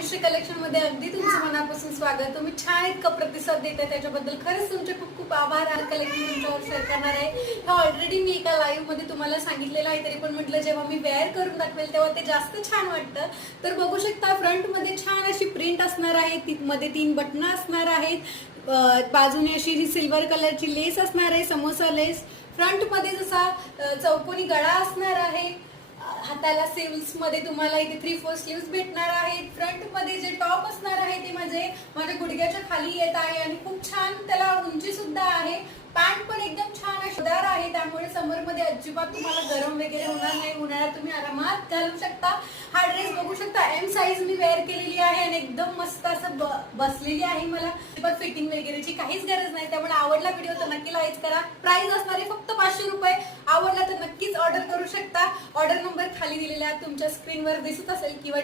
Bhagyashree collection मध्ये अगदी तुमचं मनापासून स्वागत। तुम्ही छान इतका प्रतिसाद देताय त्याच्याबद्दल खरंच तुमचे खूप खूप आभार। आज कलेक्शन तुमच्यावर शेअर करणार आहे। हे ऑलरेडी मी एका लाईव्ह मध्ये तुम्हाला सांगितलेलं आहे, तरी पण म्हटलं जेव्हा मी वेअर करून दाखवेल तेव्हा ते जास्त छान वाटतं। तर बघू शकता फ्रंट मध्ये छान अशी प्रिंट असणार आहे, मध्ये 3 बटन असणार आहेत, बाजूने अशी सिल्वर कलरची लेस असणार आहे, समोसा लेस। फ्रंट मध्ये जसा चौकोनी गळा असणार आहे, हाताला सिल्व्स मध्ये तुम्हाला इथे 3/4 स्लीव्स भेटणार आहेत। फ्रंट मध्ये जे टॉप असणार आहे ते माझ्या गुडघ्याच्या खाली येत आहे आणि खूप छान त्याला उंची सुद्धा आहे। पॅन्ट पण एकदम छान अशीदार आहे, त्यामुळे समर मध्ये अजिबात तुम्हाला गरम वगैरे होणार नाही। उन्हाळ्यात तुम्ही आरामात घालू शकता। हा ड्रेस बघू शकता एम साईज मी वेअर केलेली आहे आणि एकदम मस्त असं बसलेली आहे। मला पण फिटिंग वगैरेची काहीच गरज नाही, त्यामुळे आवडला व्हिडिओ तर नक्की लाईक करा। प्राइस असणार आहे फक्त 500 रुपये। आवडला तर नक्कीच ऑर्डर करू शकता। ऑर्डर नंबर खाली दिलेला तुमच्या स्क्रीनवर दिसत असेल किंवा